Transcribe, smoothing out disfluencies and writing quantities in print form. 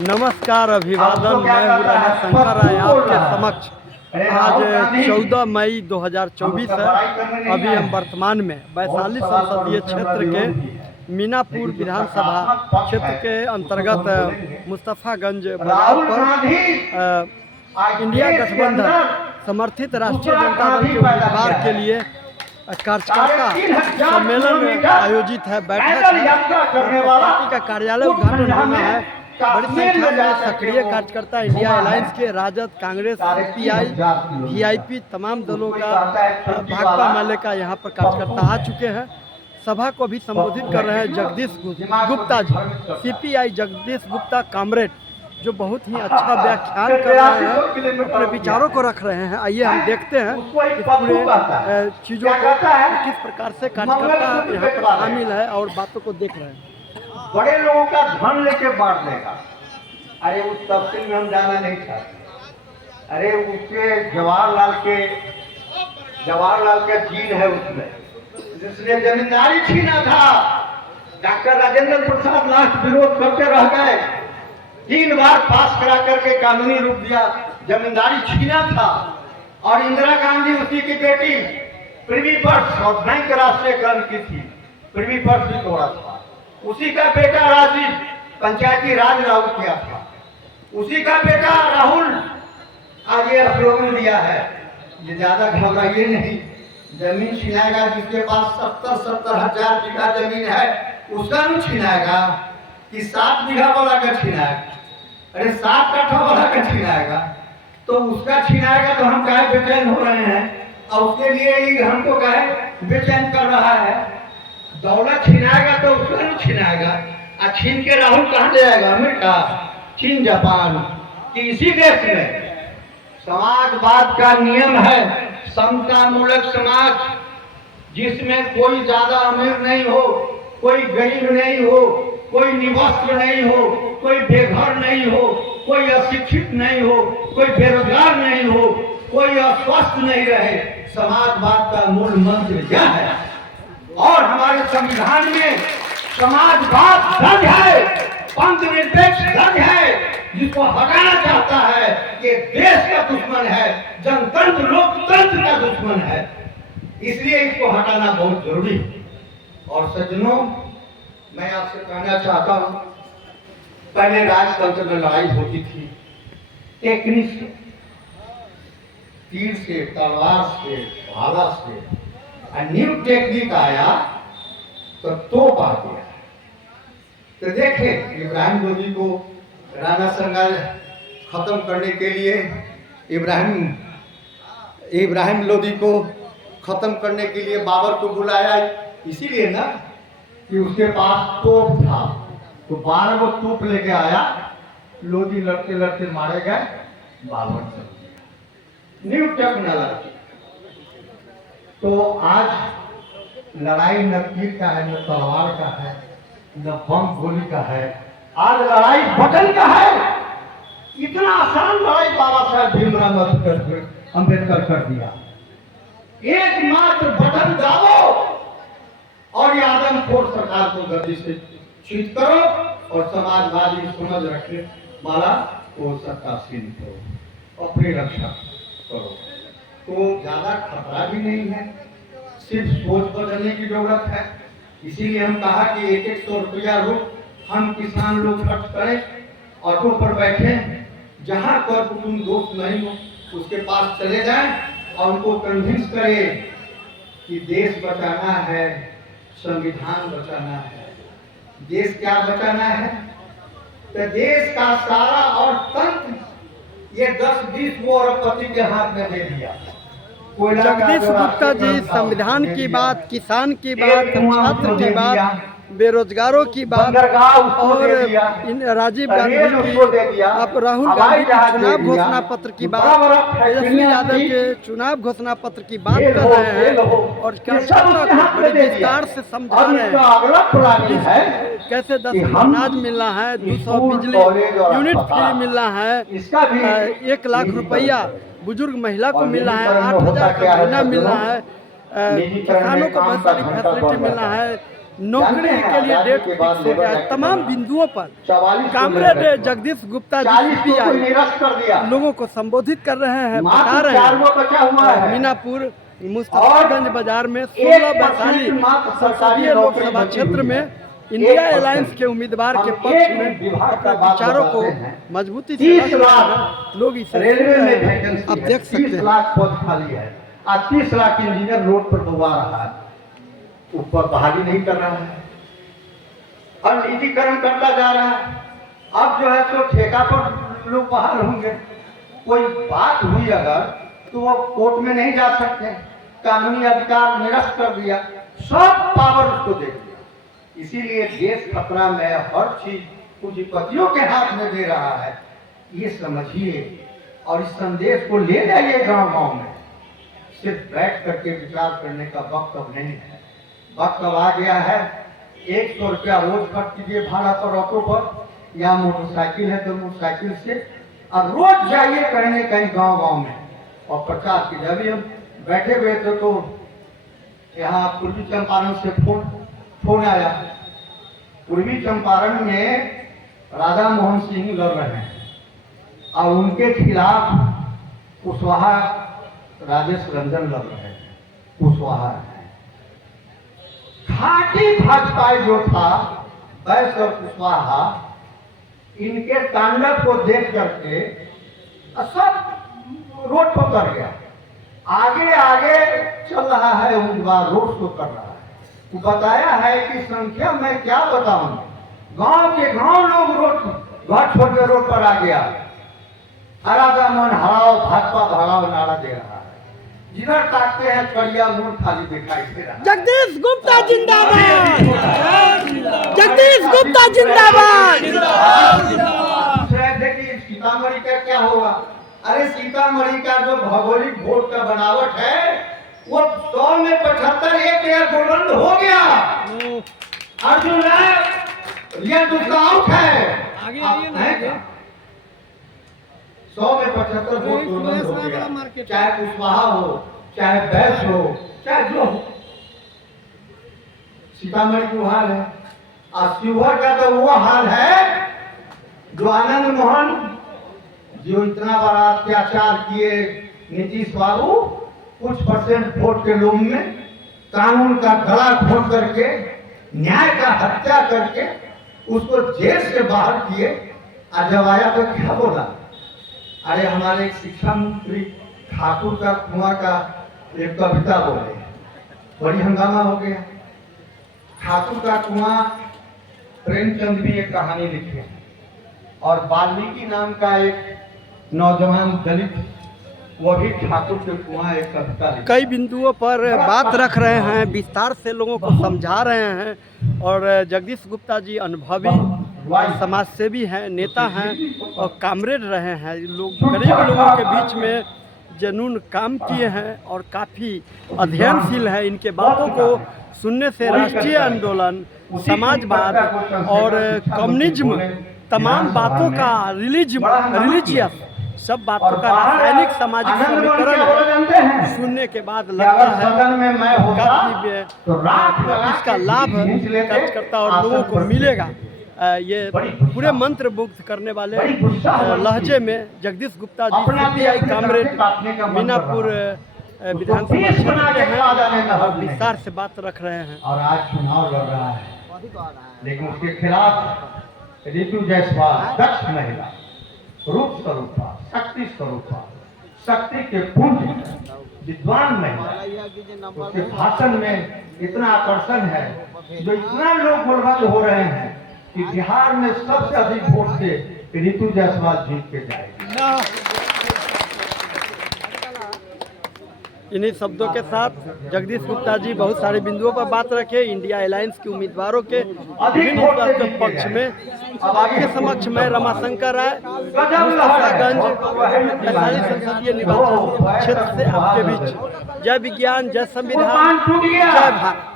नमस्कार, अभिवादन। मैं हूँ रमेश शंकर राय आपके समक्ष। आज 14 मई 2024 है। अभी हम वर्तमान में वैशाली संसदीय क्षेत्र के मीनापुर विधानसभा क्षेत्र के अंतर्गत मुस्तफ़ागंज बाजार पर इंडिया गठबंधन समर्थित राष्ट्रीय जनता दल के उम्मीदवार के लिए कार्यकर्ता सम्मेलन आयोजित है। बैठक है, पार्टी का कार्यालय उद्घाटन होना है। बड़ी संख्या में सक्रिय कार्यकर्ता इंडिया अलायंस के राजद, कांग्रेस, सीपीआई, वीआईपी तमाम दलों का भाकपा माले का यहाँ पर कार्यकर्ता आ चुके हैं। सभा को भी संबोधित कर रहे हैं जगदीश गुप्ता जी, सीपीआई जगदीश गुप्ता कामरेड, जो बहुत ही अच्छा व्याख्यान कर रहे हैं, अपने विचारों को रख रहे हैं। आइए हम देखते हैं इस पूरे चीज़ों को किस प्रकार से कार्यकर्ता यहाँ पर शामिल है और बातों को देख रहे हैं। बड़े लोगों का धन लेके बांट देगा। अरे उस तफसील में हम जाना नहीं चाहते। अरे उसके जवाहरलाल का जीन है उसमें, जिसने जमींदारी छीना था। डॉक्टर राजेंद्र प्रसाद लास्ट विरोध करते रह गए, 3 बार पास करा करके कानूनी रूप दिया। जमींदारी छीना था और इंदिरा गांधी उसी की बेटी प्रिवी पर्स और बैंक राष्ट्रीयकरण की थी। प्रिवी पर्स भी तोड़ा था। उसी का बेटा राजीव पंचायती राज लागू किया था। उसी का बेटा राहुल आज ये स्लोगन दिया है, ये ज्यादा घबराइए नहीं, जमीन छीनाएगा जिसके पास 70 हजार बीघा जमीन है उसका नहीं छीनाएगा कि 7 बीघा वाला का छीनाएगा। अरे 7 कट्ठा वाला का छीनाएगा तो उसका छीनाएगा। तो हम काहे बेचैन हो रहे हैं और उसके लिए ही हमको काहे बेचैन कर रहा है। दौलत छीनाएगा तो उसको नहीं छीनाएगा। छीन के राहुल कहाँ ले जाएगा? अमेरिका, चीन, जापान कि इसी देश में समाजवाद का नियम है, समता मूलक समाज, जिसमें कोई ज्यादा अमीर नहीं हो, कोई गरीब नहीं हो, कोई निवस्त्र नहीं हो, कोई बेघर नहीं हो, कोई अशिक्षित नहीं हो, कोई बेरोजगार नहीं हो, कोई अस्वस्थ नहीं रहे। समाजवाद का मूल मंत्र यह है और हमारे संविधान में समाजवाद दर्ज है, पंथ निरपेक्ष दर्ज है, जिसको हटाना चाहता है ये देश का दुश्मन है, जनतंत्र लोकतंत्र का दुश्मन है। इसलिए इसको हटाना बहुत जरूरी है। और सज्जनों, मैं आपसे कहना चाहता हूं, पहले राजतंत्र में लड़ाई होती थी टेक्निक से, तीर से, तलवार से, भाला से। न्यू टेक्निक आया तो तोप आ गया। तो देखे इब्राहिम लोदी को राणा संघ खत्म करने के लिए, इब्राहिम लोदी को खत्म करने के लिए बाबर को बुलाया, इसीलिए ना कि उसके पास तोप था। तो 12 को तोप लेके आया, लोदी लड़ते लड़ते मारे गए, बाबर चल गया। New technology. तो आज लड़ाई न तीर का है, न तलवार का है, न बम गोली का है, आज लड़ाई बटन का है। इतना आसान लड़ाई बाबा साहब भीमराव अम्बेडकर कर दिया। एकमात्र बटन दाबो और ये आदमखोर सरकार को गद्दी से चीत करो और समाजवादी समझ रखने वाला वो सत्तासीन करो, अपनी रक्षा करो। तो ज्यादा खतरा भी नहीं है, सिर्फ सोच बदलने की जरूरत है। इसीलिए हम कहा कि 100 रुपया रोक हम किसान लोग खर्च करें, ऑटो पर बैठे, जहां पर कुटुंब दोस्त नहीं हो उसके पास चले जाएं और उनको कन्विंस करें कि देश बचाना है, संविधान बचाना है। देश क्या बचाना है? तो देश का सारा और तंत्र ये 10-20 वो अरबपति के हाथ में दे दिया। जगदीश गुप्ता जी संविधान की बात, किसान की बात, छात्र की बात, बेरोजगारों की बात और राजीव गांधी की, आप राहुल गांधी के चुनाव घोषणा पत्र की बात, तेजस्वी यादव के चुनाव घोषणा पत्र की बात कर रहे हैं और बड़े विस्तार से समझा रहे हैं कैसे 10 अनाज मिलना है, 200 बिजली यूनिट फ्री मिलना है, 1 लाख रुपया बुजुर्ग महिला को मिलना है, 8,000 का महीना मिलना है, किसानों को बहुत सारी फैसिलिटी मिलना है, नौकरी के लिए डेट फिक्स हो गया है। तमाम बिंदुओं पर कामरेड जगदीश गुप्ता जी CPI लोगों को संबोधित कर रहे हैं, बता रहे हैं मीनापुर मुस्तफागंज बाजार में 16 वैशाली संसदीय लोकसभा क्षेत्र में इंडिया अलायंस के उम्मीदवार के पक्ष में अपने विचारों को मजबूती से रख रहे हैं। लोग इसे रेलवे में वैकेंसी अब देख सकते 30 हैं। लाख पद खाली है और 30 लाख इंजीनियर रोड पर घुमा रहा है, ऊपर बहाली नहीं कर रहा है और निजीकरण करता जा रहा है। अब जो है तो ठेका पर लोग बहाल होंगे। कोई बात हुई अगर तो वो कोर्ट में नहीं जा सकते, कानूनी अधिकार निरस्त कर दिया, सब पावर उसको दे दिया। इसीलिए देश खतरा में, हर चीज पूंजीपतियों के हाथ में दे रहा है, ये समझिए और इस संदेश को ले जाइए गांव गांव में। सिर्फ बैठ करके विचार करने का वक्त अब नहीं है। वक्त अब आ गया है 100 रुपया रोज खर्च कीजिए भाड़ा पर, ऑटो पर, या मोटरसाइकिल है तो मोटरसाइकिल से अब रोज जाइए कहीं न कहीं गांव गांव में और प्रचार कीजिए। अभी हम बैठे हुए थे तो यहाँ पूर्वी चंपारण से फोन आया। पूर्वी चंपारण में राधा मोहन सिंह लड़ रहे हैं और उनके खिलाफ कुशवाहा राजेश रंजन लड़ रहे हैं। कुशवाहा खाटी भाजपा जो था बैस और कुशवाहा, इनके तांडव को देख करके सब रोड पर उतर गया। आगे आगे चल रहा है उम्मीदवार, रोड शो कर रहा है। वो बताया है कि संख्या मैं क्या बताऊं, गांव के गांव लोग रोड घर छोड़ के रोड पर आ गया। राधा मोहन हराओ, भाजपा भगाओ नारा दे रहा है। जिधर ताकते हैं कड़िया मुंह खाली दिखाई दे रहा है। जगदीश गुप्ता जिंदाबाद, जगदीश गुप्ता जिंदाबाद। देखिए सीतामढ़ी का क्या होगा। अरे सीतामढ़ी का जो भौगोलिक वोट का बनावट है वो 100 में 75 एक एयर बुलंद हो गया। अर्जुन राय ये दूसरा आउट है। आगे 100 में 75 वोट बुलंद हो गया, चाहे कुशवाहा हो, चाहे बैस हो, चाहे जो हो। सीतामढ़ी की हाल है और शिवहर का तो वो हाल है जो आनंद मोहन जो इतना बड़ा अत्याचार किए नीतीश बाबू, कुछ परसेंट वोट के लोग में कानून का गला घोट करके, न्याय का हत्या करके उसको जेल से बाहर किए। आज जब आया तो क्या बोला, अरे हमारे शिक्षा मंत्री ठाकुर का कुआं का एक कविता बोले, बड़ी हंगामा हो गया। ठाकुर का कुआं प्रेमचंद भी एक कहानी लिखे और वाल्मीकि नाम का एक नौजवान दलित वो भी ठाकुर के कुआं एक कविता लिखा। कई बिंदुओं पर बात रख रहे हैं, विस्तार से लोगों को समझा रहे हैं। और जगदीश गुप्ता जी अनुभवी समाज सेवी हैं, नेता हैं और कामरेड रहे हैं। लोग गरीब लोगों के बीच में जनून काम किए हैं और काफ़ी अध्ययनशील है। इनके बातों को सुनने से राष्ट्रीय आंदोलन, समाजवाद और कम्युनिज्म, तमाम बातों का रिलीजियस सब बातों का रासायनिक सामाजिक समीकरण सुनने के बाद लगता है काफी इसका लाभ कार्यकर्ता और लोगों को मिलेगा। ये पूरे मंत्र मुग्ध करने वाले लहजे में जगदीश गुप्ता जी CPI कामरेड मीनापुर विधानसभा क्षेत्र के हैं और विस्तार से बात रख रहे हैं। और आज चुनाव लड़ रहा है, लेकिन उसके खिलाफ ऋतु जायसवाल दक्ष महिला, रूप स्वरूपा, शक्ति स्वरूपा, शक्ति के पुंज, विद्वान महिला, उसके भाषण में इतना आकर्षण है जो इतना लोग गोलबंद हो रहे हैं कि बिहार में सबसे अधिक वोट से ऋतु जायसवाल जीत के जाएगी। इन्हीं शब्दों के साथ जगदीश गुप्ता जी बहुत सारे बिंदुओं पर बात रखे। इंडिया अलायंस के उम्मीदवारों के विभिन्न के पक्ष में अब आपके समक्ष मैं रमाशंकर राय, मुस्तफागंज वैशाली संसदीय निर्वाचन क्षेत्र से आपके बीच। जय विज्ञान, जय संविधान, जय भारत।